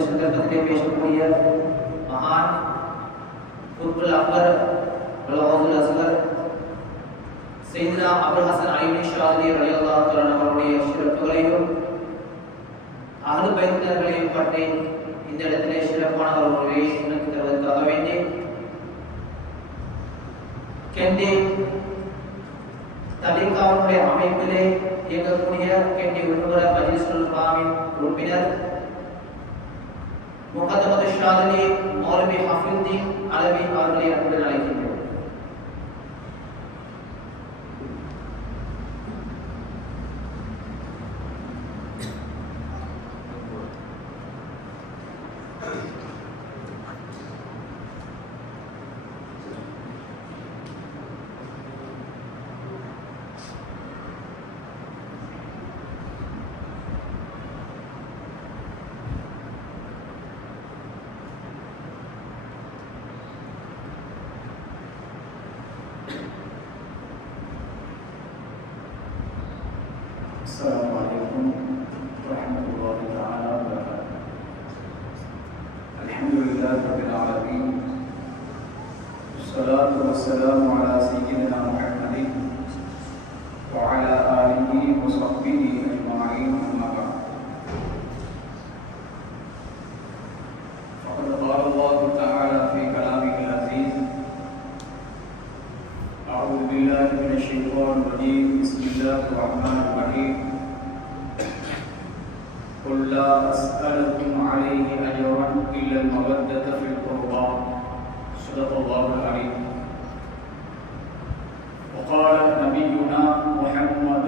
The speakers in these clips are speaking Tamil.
இந்த சந்தர்ப்பத்திலே பேசக்கூடிய மகான் குத்புல் அக்பர் வலவாதுல் அஸ்கர் சையதுனா அபுல் ஹசன் அலி ஷாதிலி ரலியல்லாஹு தஆலா அவருடைய சிறப்புகளையும் அஹ்லு பைத்தினர்களையும் பற்றி இந்த இடத்திலே சிறப்பான ஒரு உரையை எனக்கு தருவதற்காக வேண்டி கெண்டி தலீகாவுடைய அமைப்பிலே இயங்கக்கூடிய கெண்டி உள்வர மஜ்லிஸுல் ஃபாமின் உறுப்பினர் முகத்தமது ஷாதிலி மௌலவி ஹஃபீதுddin அலவி அவர்களை அன்புடன் அழைக்கின்றோம். السلام عليكم ورحمة الله تعالى وبركاته. الحمد لله رب العالمين والصلاة والسلام على سيدنا محمد وعلى آله وصحبه أجمعين أما بعد. فقد قال الله تعالى في كلامه العزيز: أعوذ بالله من الشيطان الرجيم. بسم الله الرحمن الرحيم. قل لا أسألكم عليه أجرا إلا المودة في القربى. صدق الله العليم. وقال نبينا محمد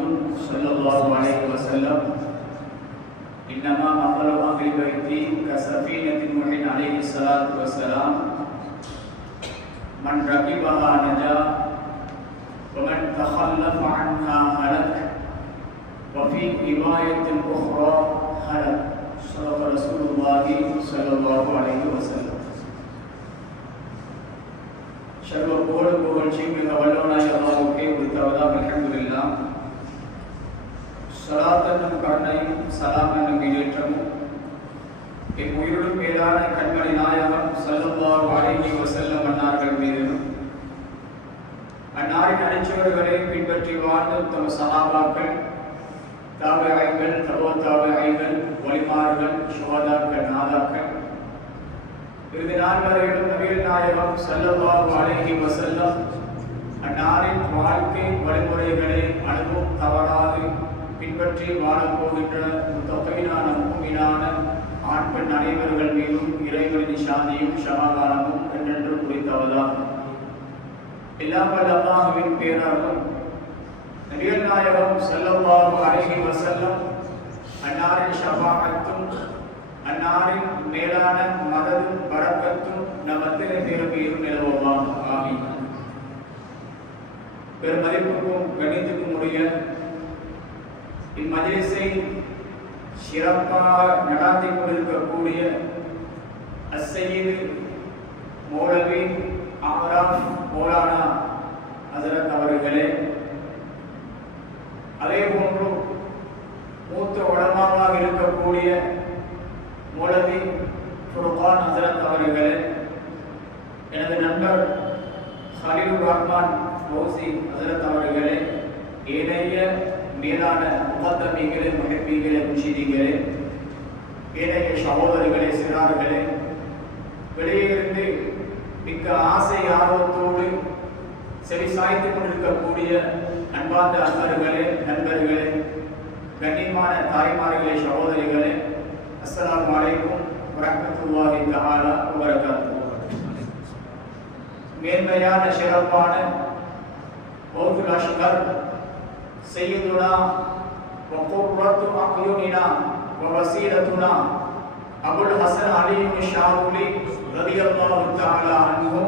صلى الله عليه وسلم: إنما مثل أهل بيتي كسفينة نوح عليه الصلاة والسلام، من ركبها نجا ومن تخلف عنها هلك، وفي رواية أخرى هلك. صدق رسول الله صلى الله عليه وسلم. சர்வ புகழ்ச்சியும் மிக வல்லவனாய் அல்லாஹ்வுக்கே உரித்தாவதாக. அல்ஹம்துலில்லாஹ். ஸலாத் என்னும் கருணையும் சலாம் என்னும் ஈடேற்றமும் என் உயிரிலும் மேலான கண்மணி நாயகம் ஸல்லல்லாஹு அலைஹி வஸல்லம் அன்னார்கள் மீதும் அன்னாரின் அடிச்சுவடுகளை பின்பற்றி வாழ்ந்த உத்தம சஹாபாக்கள், தாபிஈன்கள், தபோ தாபிஈன்கள், வலிமார்கள், ஷுஹதாக்கள், நாதாக்கள், இறுதி நாள் வரையிலும் நபிகள் நாயகம் ஸல்லல்லாஹு அலைஹி வஸல்லம் அன்னாரின் வாழ்க்கை வழிமுறைகளை அனுபவம் தவறாது பின்பற்றி வாழப் போகின்ற முத்தகீனான முஃமினான ஆண் பெண் அனைவர்கள் மீதும் இறைவனின் சாந்தியும் சமாதானமும் என்றென்று குறித்தவதாகும். எல்லாம் வல்ல அல்லாஹ்வின் பேரருளும் நபிகள் நாயகம் ஸல்லல்லாஹு அலைஹி வஸல்லம் அன்னாரின் ஷஃபாஅத்தும் அன்னாரின் மேலான மததும் பரக்கத்தும் நமத்திலே நிரம்பியும் நிலவுவாம். ஆமீன். பெருமதிப்புக்கும் கணித்துக்கும் உரிய இம்மஜ்லிஸை சிறப்பாக நடாத்தி கொண்டிருக்கக்கூடிய அஸ்ஸய்யிது மௌலவி ஆராஃப் மௌலானா ஹஸரத் அவர்களே, அதே போன்று மூத்த உலமாவாக இருக்கக்கூடிய மௌலவி ஃபுர்கான் ஹஸரத் அவர்களே, எனது நண்பர் ஹலீலுர் ரஹ்மான் ஃபௌசி ஹஸரத் அவர்களே, ஏனைய மேலான முகத்தமிகளே, முஹப்பிகளே, முஷீதிகளே, ஏனைய சகோதரர்களே, சிறார்களே, வெளியே இருந்து மிக்க ஆசை ஆர்வத்தோடு செவி சாய்த்து கொண்டிருக்கக்கூடிய அன்பார்ந்த அன்பர்களே, நண்பர்களே, கண்ணியமான தாய்மார்களே, சகோதரிகளே, அஸ்ஸலாமு அலைக்கும் வரஹ்மத்துல்லாஹி தஆலா வபரகாத்துஹு. மேன்மையான சிறப்பான பௌத்துல் அஷ்கர் சையதுனா வ குர்ரத்து அக்யுனினா வ வஸீலத்துனா அபுல் ஹசன் அலி ஷாதுலி ரலியல்லாஹு தஆலா அன்ஹு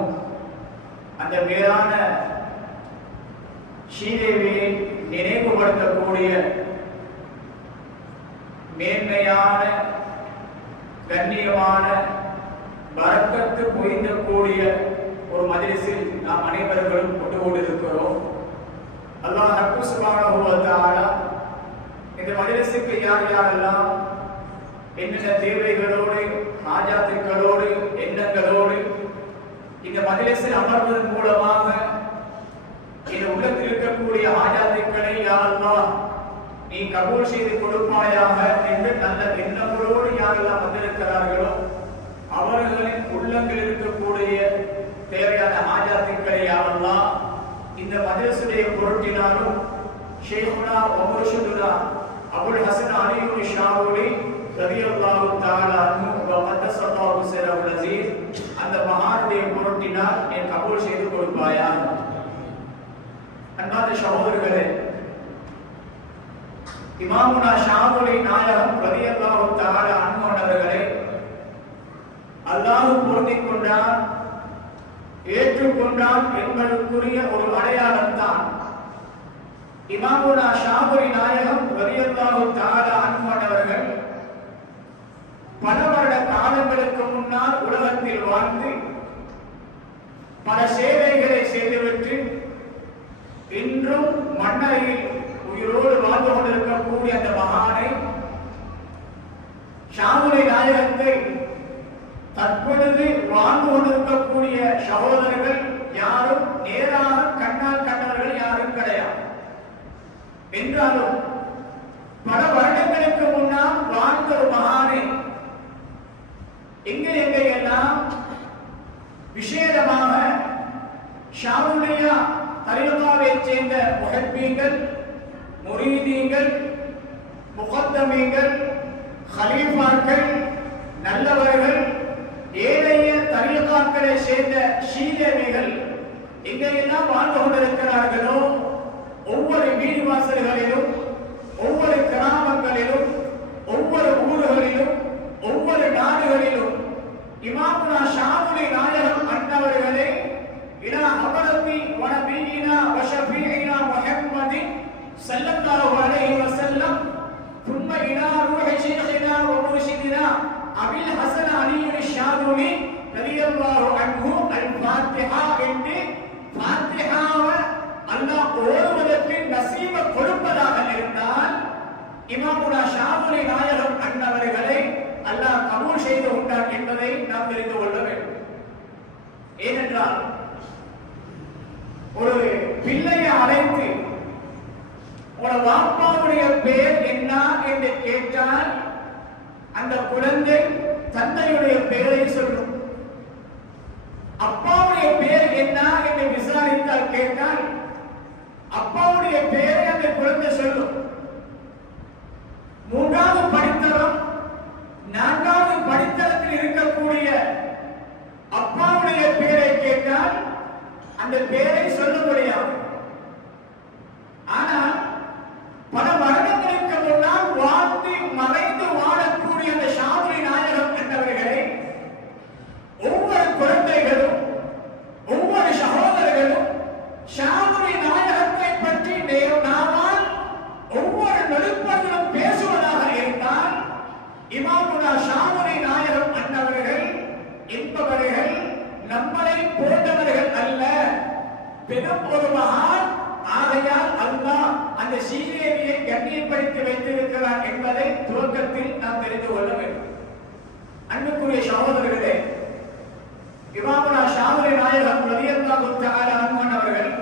அந்த மேலான ஸ்ரீதேவியை நினைவுபடுத்தக்கூடிய மேன்மையான கண்ணியமான பரக்கத்து பொய்ந்தக்கூடிய ஒரு மஜ்லிஸில் நாம் அனைவர்களும் கொண்டு கொண்டிருக்கிறோம். அல்லாஹ் சுப்ஹானஹு வ தஆலா இந்த மஜ்லிஸுக்கு யார் யாரெல்லாம் என்னென்ன தேவைகளோடு மஜ்லிஸில் அமர்வதன் மூலமாக என் உள்ளத்தில் இருக்கக்கூடிய ஆஜாத்துக்களை யா அல்லாஹ் நீ கபூல் செய்து கொடுப்பாயாக என்று நல்ல எண்ணங்களோடு யாரெல்லாம் வந்திருக்கிறார்களோ அவர்களின் உள்ளங்களில் இருக்கக்கூடிய தேவையான ஆஜாத்துக்களை யா அல்லாஹ் இந்த மஜ்லிஸுடைய பொருட்டினாலும் ஷேகுனா வமுர்ஷிதுனா அபுல் ஹசன் அலியுல் ஷாவுலி ரலியல்லாஹு தஆலா அன்ஹு வ கத்தஸல்லாஹு சிரஹுல் அஸீஸ் அந்த மகானுடைய பொருட்டினால் நீ கபூல் செய்து கொடுப்பாயாக. அன்பார்ந்த சகோதரர்களே, இமாமுனா ஷாவுலி நாயகம் ரலியல்லாஹு தஆலா அன்ஹு அவர்களே அல்லாஹ் பொருந்திக் கொண்டான், ஏற்றுக்கொண்டான் என்பதற்குரிய ஒரு அடையாளம் தான் இமாமுனா ஷாவுலி நாயகம் ரலியல்லாஹு தஆலா அன்ஹு அவர்கள் பல வருட காலங்களுக்கு முன்னால் உலகத்தில் வாழ்ந்து பல சேவைகளை செய்துவிட்டு இன்றும் மன்னரையில் உயிரோடு வாழ்ந்து கொண்டிருக்கக்கூடிய அந்த மகானை ஷாவுலி நாயகத்தை தற்பொழுது வாழ்ந்து கொண்டிருக்கக்கூடிய சகோதரர்கள் யாரும் நேராக கண்ணால் கண்டவர்கள் யாரும் கிடையாது. என்றாலும் பல வருடங்களுக்கு முன்னால் வாழ்ந்த ஒரு மகானை எங்கெல்லாம் விசேடமாக ஷாவுலியா தரிகாவை சேர்ந்த முஹப்பீங்கள், முரீதீங்கள், முகத்தமீங்கள், ஹலீஃபாக்கள், நல்லவர்கள், ஏழைய தரிகாக்களை சேர்ந்த ஷீதேவிகள் எங்கெல்லாம் வாழ்ந்து கொண்டிருக்கிறார்களோ ஒவ்வொரு வீடு வாசல்களிலும், ஒவ்வொரு கிராமங்களிலும், ஒவ்வொரு ஊர்களிலும், ஒவ்வொரு நாடுகளிலும் இமாமுனா ஷாவுலி நாயகம் அன்னவர்களே இலா ஹபரத்தி வ நபியினா வ ஷஃபீஇனா முஹம்மதின் ஸல்லல்லாஹு அலைஹி வஸல்லம் ثم الى روح شيخنا ومرشدنا ابي الحسن علي الشاذلي رضي الله عنه الفاتحه என்று ஃபாத்திஹாவை அல்லாஹ் ஓதுவதற்கு நசீப கொடுப்பதாக இருந்தால் இமாமுனா ஷாவுலி நாயகம் அன்னவர்களை அல்லாஹ் கபூல் செய்து கொண்டார் என்பதை நாம் தெரிந்து கொள்ள வேண்டும். ஏனென்றால் ஒரு பிள்ளையை அழைத்து உங்களோட வாப்பாவுடைய பெயர் என்ன என்று கேட்டால் அந்த குழந்தை தந்தையுடைய பெயரை சொல்லும். அப்பாவுடைய பெயர் என்ன என்று விசாரித்தால் கேட்டால் அப்பாவுடைய பெயரை அந்த குழந்தை சொல்லும். மூன்றாவது படித்தரம், நான்காவது படித்தரத்தில் இருக்கக்கூடிய அப்பாவுடைய பெயரை கேட்டால் அந்த பெயரை சொல்ல முடியாது. ஆனால் பல வருடங்களுக்கு முன்னால் வாழ்ந்து மறைந்து வாழக்கூடிய அந்த ஷாவுலி நாயகம் என்பவர்களை ஒவ்வொரு குழந்தைகளும், ஒவ்வொரு சகோதரர்களும் ஷாவுலி நாயகத்தை பற்றி நாமால் ஒவ்வொரு நெருப்பங்களும் பேசுவதாக இருந்தால் இமாமுனா ஷாவுலி நாயகம் அன்னவர்கள் என்பவர்கள் நம்மளை போன்றவர்கள் அல்ல, பெரும் ஒரு மகான். ஆகையால் அல்லாஹ் அந்த ஸ்ரீதேவியை கண்ணியப்படுத்தி வைத்திருக்கிறார் என்பதை துவக்கத்தில் நாம் தெரிந்து கொள்ள வேண்டும். அன்புக்குரிய சகோதரர்களே, இமாமுனா ஷாவுலி நாயகம் ரலியல்லாஹு தஆலா அன்ஹு அவர்கள்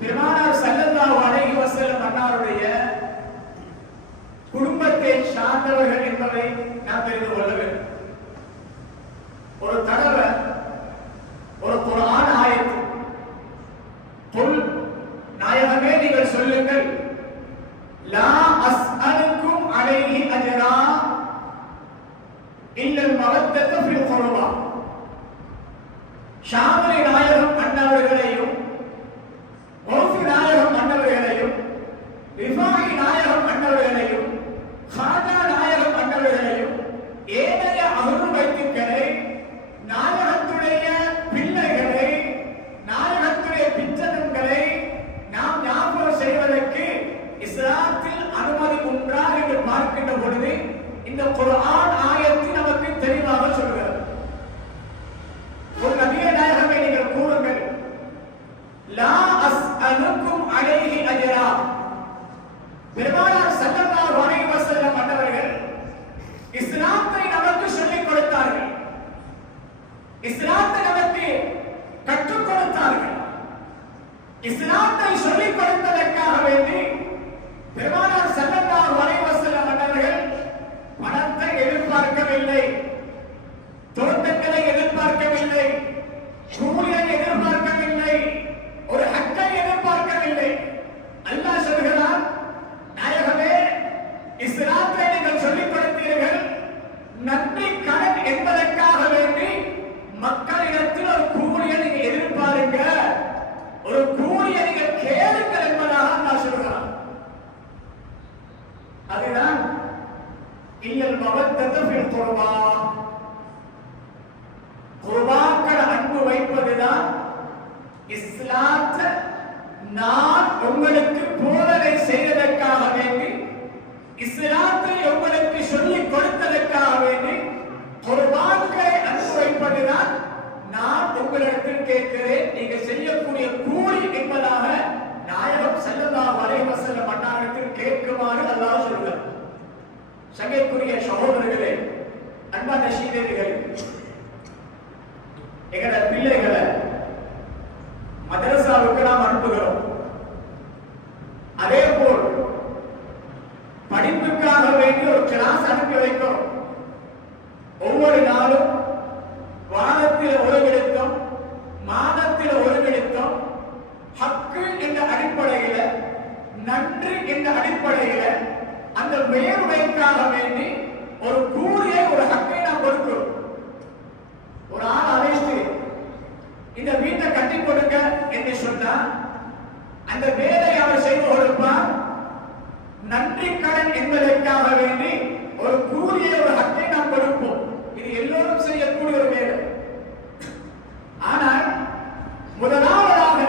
பெருமானார் ஸல்லல்லாஹு அலைஹி வஸல்லம் அன்னாருடைய குடும்பத்தை சார்ந்தவர்கள் என்பதை நாம் தெரிந்து கொள்ள வேண்டும். ஒரு தடவை ஒரு குர்ஆன் ஆயத், குல் நாயகமே நீங்கள் சொல்லுங்கள், லா அஸ்அலுக்கும் அலைஹி அஜரா இல்லல் மவத்தத ஃபில் குர்பா. ஷாவுலி நாயகம் அன்னவர்களையும், மௌஃபி நாயகம் அன்னவர்களையும், ரிஃபாயி நாயகம் அன்னவர்களையும், ஹாஜா நாயகம் அன்னவர்களையும், ஏனைய அஹ்லு பைத்துக்களை, நாயகத்துடைய பிள்ளைகளை, நாயகத்துடைய பிச்சனங்களை நாம் ஞாபகம் செய்வதற்கு இஸ்லாத்தில் அனுமதி உண்டா என்று பார்க்கின்ற பொழுது இந்த குர்ஆன் ஆயத்து நமக்கு தெளிவாக சொல்கிறது. ஒரு நபியே நாயகமே நீங்கள் கூறுங்கள், லா அஸ்அலுக்கும் அலைஹி அஜரா. பெருமானார் ஸல்லல்லாஹு அலைஹி வஸல்லம் அன்னவர்கள் இஸ்லாத்தை நமக்கு சொல்லிக் கொடுத்தார்கள். இஸ்லாத்தை நன்றி கடன் என்பதற்காக வேண்டி மக்களிடத்தில் ஒரு கூலியை நீங்க எதிர்பாருங்க, ஒரு கூலியை நீங்க கேளுங்கள் என்பதாக நான் சொல்கிறான். அதுதான் இல்லல் மவத்தத ஃபில் குர்பா, குர்பாக்கள் அன்பு வைப்பதுதான் இஸ்லாத்தை நான் உங்களுக்கு போதனை செய்ததற்காக வேண்டி, இஸ்லாத்தை உங்களுக்கு சொல்லிக் கொடுத்ததற்காக வேண்டி குர்பான்களை அன்பு வைப்பதுதான் நான் உங்களிடத்தில் கேட்கிறேன், நீங்க செய்யக்கூடிய கூலி என்பதாக நாயகம் ஸல்லல்லாஹு அலைஹி வஸல்லம் அன்னாரிடத்தில் கேட்குமாறு அல்லாஹ் சொல்கிறார். சங்கைக்குரிய சகோதரர்களே, அன்பான சீடர்களே, எங்கட பிள்ளைகளை மதரசாவுக்கு நாம் அனுப்புகிறோம். அதே போல் படிப்புக்காக வேண்டி ஒரு கிளாஸ் அனுப்பி வைக்கிறோம். ஒவ்வொரு நாளும் வாரத்தில் ஒரு நிமிடம், மாதத்தில் ஒரு நிமிடம் ஹக்கு என்ற அடிப்படையில, நன்றி என்ற அடிப்படையில அந்த மேலுடைக்காக வேண்டி ஒரு கூலியை, ஒரு ஹக்கை நாம் கொடுக்கிறோம். ஒரு ஆள் அழைத்து இந்த வீட்டை கட்டி கொடுக்க என்று சொன்னால் அந்த வேலை அவர் செய்து கொடுப்பார். நன்றி கடன் என்பதற்காக வேண்டி ஒரு கூலியை, ஒரு ஹக்கை நாம் கொடுப்போம். இது எல்லோரும் செய்யக்கூடிய ஒரு வேலை. ஆனால் முதலாவதாக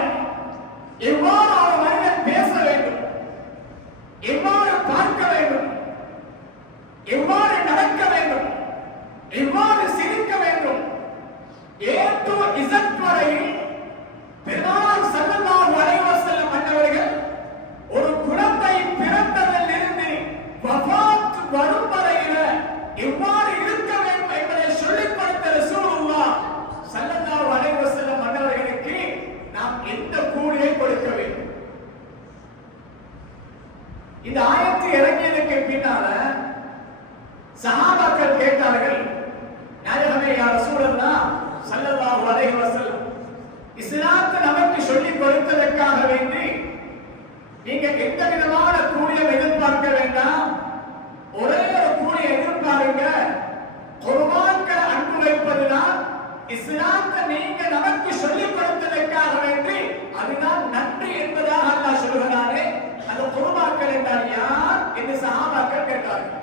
எவ்வாறு ஒரு மனிதன் பேச வேண்டும், எவ்வாறு பார்க்க வேண்டும், எவ்வாறு நடக்க வேண்டும், எவ்வாறு சிரிக்க வேண்டும், ஏதோ இசட் வரையில் பெருமானார் ஸல்லல்லாஹு அலைஹி வஸல்லம் அன்னவர்கள் ஒரு குழந்தை பிறந்ததில் இருந்து வஃபாத் வரும் வரையில எவ்வாறு இருக்க வேண்டும் என்பதை சொல்லிக் கொடுத்த ரசூலுல்லாஹ் ஸல்லல்லாஹு அலைஹி வஸல்லம் அன்னவர்களுக்கு நாம் எந்த கூலியை கொடுக்க வேண்டும்? இந்த ஆயத்து இறங்கியதற்கு பின்னால சஹாபாக்கள் கேட்டார்கள், நாயகமே யா ரசூலல்லாஹ் ஸல்லல்லாஹு அலைஹி வஸல்லம், இஸ்லாத்தை நமக்கு சொல்லிக் கொடுத்ததற்காக வேண்டி நீங்க எந்த விதமான கூலியை எதிர்பார்க்க வேண்டாம், ஒரே ஒரு கூலியை எதிர்பாருங்க, குர்பான்களை அன்பு வைப்பதுதான் இஸ்லாத்தை நீங்க நமக்கு சொல்லிக் கொடுத்ததற்காக வேண்டி, அதுதான் நன்றி என்பதாக அல்லாஹ் சொல்கிறாரே, அந்த குர்பான்கள் என்றால் யார் என்று சஹாபாக்கள் கேட்டார்கள்.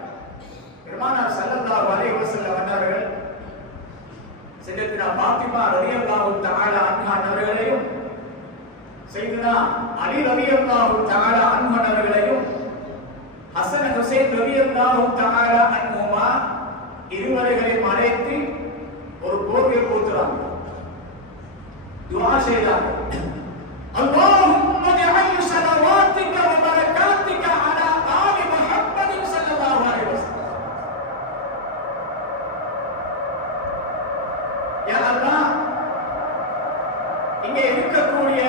பெருமானார் ஸல்லல்லாஹு அலைஹி வஸல்லம் அவர்கள் சையதுனா ஃபாத்திமா ரலியல்லாஹு தஆலா அன்ஹா அவர்களையும் சையதுனா அலி ரலியல்லாஹு தஆலா அன்ஹு அவர்களையும் ஹசன் ஹுசைன் ரலியல்லாஹு தஆலா அன்ஹுமா இருவர்களையும் அழைத்து ஒரு போர்வை போத்துறாங்க, துஆ செய்தாங்க. அல்லாஹும்ம ஜஅல் ஸலவாத்திக வ பரகாத்திக அலா ஆலி முஹம்மதின் ஸல்லல்லாஹு அலைஹி வஸல்லம். யா அல்லாஹ், இங்கே இருக்கக்கூடிய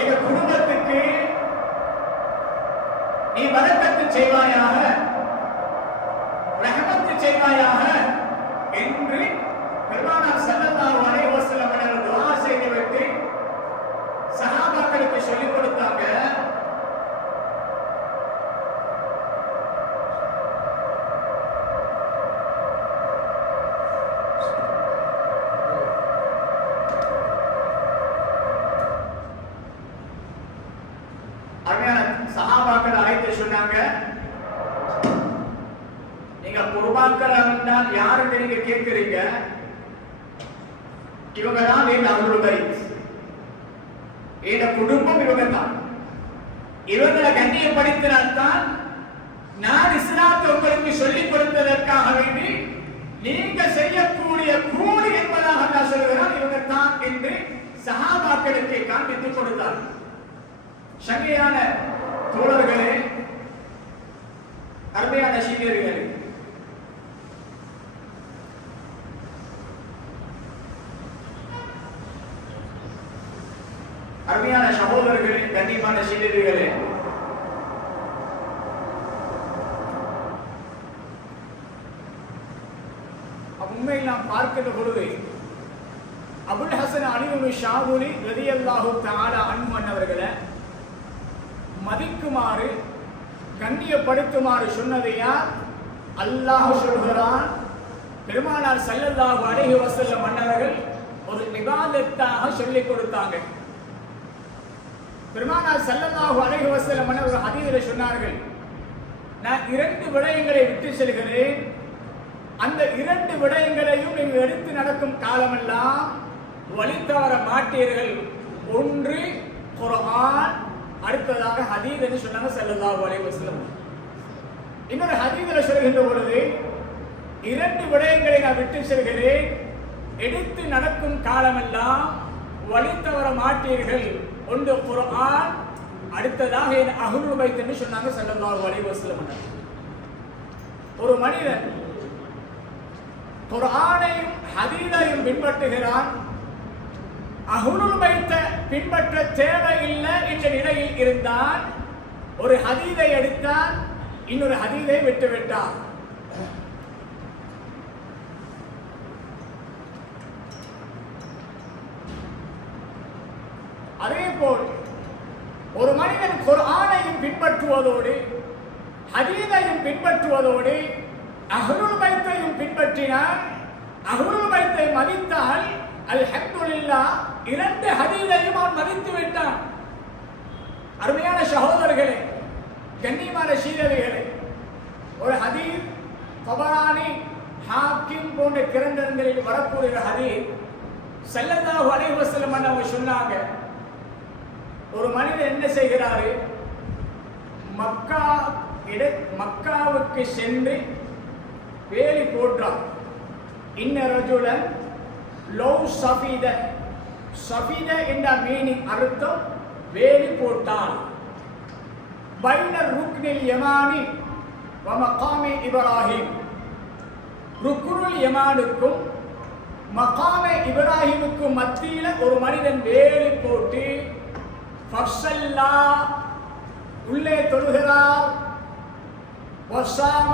எங்க குடும்பத்துக்கு நீ பரக்கத்து செய்வாயாக, ரஹமத்து செய்வாயாக என்று பெருமானார் ஸல்லல்லாஹு அலைஹி வஸல்லம் அவர்கள் துஆ செய்துவிட்டு சஹாபாக்களுக்கு சொல்லிக் கொடுத்தாங்க. சஹாபாக்கள் அழைத்து சொன்னாங்க, நீங்க குர்பான்கள் என்றால் யாருக்கு நீங்க கேட்கிறீங்க? இவங்க தான் என் அருள் பைத், என் குடும்பம் இவங்க தான். இவங்களை கண்ணியப்படுத்தினால்தான் நான் இஸ்லாத்தை உங்களுக்கு சொல்லிக் கொடுத்ததற்காக வேண்டி நீங்க செய்யக்கூடிய கூலி என்பதாக நான் சொல்கிறேன், இவங்க தான் என்று சஹாபாக்களுக்கு காண்பித்துக் கொடுத்தார். சங்கையான தோழர்களே, அருமையான சீனியர்களே, அருமையான சகோதரர்களே, கண்ணியமான சீனியர்களே, உண்மையில் நாம் பார்க்கின்ற பொழுது அபுல் ஹசன் அலி இப்னு ஷாவுலி ரலியல்லாஹு தஆலா அன்ஹு அவர்களை மதிக்குமாறு, கண்ணியப்படுத்துமாறு சொன்னது யார்? அல்லாஹ் சொல்கிறான், பெருமானார் ஸல்லல்லாஹு அலைஹி வஸல்லம் அன்னவர்கள் ஒரு இபாதத்தாக சொல்லிக் கொடுத்தாங்க. பெருமானார் ஸல்லல்லாஹு அலைஹி வஸல்லம் அன்னவர்கள் ஹதீஸிலே சொன்னார்கள், நான் 2 விடயங்களை விட்டு செல்கிறேன், அந்த 2 விடயங்களையும் நீங்கள் எடுத்து நடக்கும் காலமெல்லாம் வழி தவற மாட்டீர்கள். ஒன்று குர்ஆன், அடுத்ததாக ஹதீஸ் என்று சொன்னாங்க ஸல்லல்லாஹு அலைஹி வஸல்லம். இன்னொரு ஹதீஸில் சொல்கின்ற பொழுது 2 விடயங்களை நான் விட்டு செல்கிறேன், எடுத்து நடக்கும் காலமெல்லாம் வழி தவற மாட்டீர்கள். ஒன்று குர்ஆன், அடுத்ததாக என் அஹ்லுல் பைத் என்று சொன்னாங்க ஸல்லல்லாஹு அலைஹி வஸல்லம். ஒரு மனிதன் குர்ஆனையும் ஹதீஸையும் பின்பற்றுகிறான், அஹ்லுல் பைத்தை பின்பற்ற தேவையில்லை என்ற நிலையில் இருந்தால் ஒரு ஹதீஸை எடுத்தான், இன்னொரு ஹதீஸை விட்டுவிட்டார். அதே போல் ஒரு மனிதன் குர்ஆனையும் பின்பற்றுவதோடு ஹதீஸையும் பின்பற்றுவதோடு அஹ்லுல் பைத்தையும் பின்பற்றினார், அஹ்லுல் பைத்தை மதித்தால் அல்ஹம்துலில்லாஹ் 2 ஹதீஸையும் அவன் மதித்து விட்டான். அருமையான சகோதரர்களே, கண்ணியமான சீரர்களே, ஒரு ஹதீஸ் தபரானி, ஹாக்கிம் போன்ற கிரந்தங்களில் வரக்கூடிய ஹதீஸ் ஸல்லல்லாஹு அலைஹி வஸல்லம் அவங்க சொன்னாங்க, ஒரு மனிதன் என்ன செய்கிறாரு, மக்காவுக்கு சென்று வேலி போட்டார். இன்ன ரஜுலன் லவ் சஃபீத, சஃபீத என்ற மீனிங் அர்த்தம் வேலி போட்டான். பைன ருக்னில் யமானி வ மகாமி இப்ராஹிம், ருக்னுல் யமானுக்கும் மகாமே இப்ராஹிமுக்கும் மத்தியில் ஒரு மனிதன் வேலி போட்டு ஃபஸல்லா, உள்ளே தொழுகிறார், வஸாம,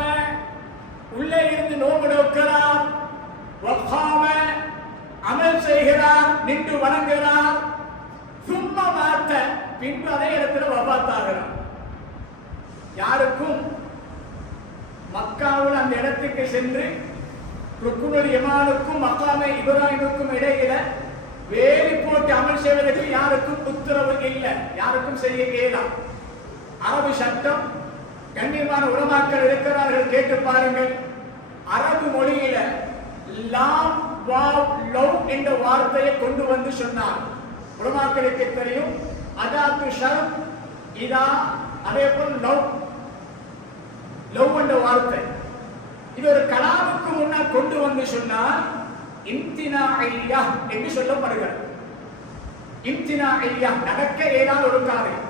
உள்ளே இருந்து நோன்பு நோக்கிறார், வகாம, அமல் செய்கிறார், நின்று வணங்குகிறார், சும்ம மாத்த, பின்பு அதே இடத்துல வஃபாத்தாகிறார். யாருக்கும் மக்காவில் அந்த இடத்துக்கு சென்று ருக்குனுல் யமானுக்கும் மகாமே இப்ராஹிமுக்கும் இடையில வேலி போட்டு அமல் செய்வதற்கு யாருக்கும் உத்தரவு இல்லை, யாருக்கும் செய்ய இயலாது. அரபு சட்டம், கண்ணியமான உலமாக்கள் இருக்கிறார்கள், கேட்டு பாருங்கள். அரபு மொழியில லாம் வாவ் லவ் என்ற வார்த்தையை கொண்டு வந்து சொன்னார். உலமாக்களுக்கு தெரியும், அதாத்து ஷர்த், இதா, அதே போல் லவ், லவ் என்ற வார்த்தை இது ஒரு கலாமுக்கு முன்னால் கொண்டு வந்து சொன்னால் இம்தினாஇய்யா என்று சொல்லப்படுகிறது. இம்தினாஇய்யா, நடக்க ஏதாவது ஒரு காரியம்.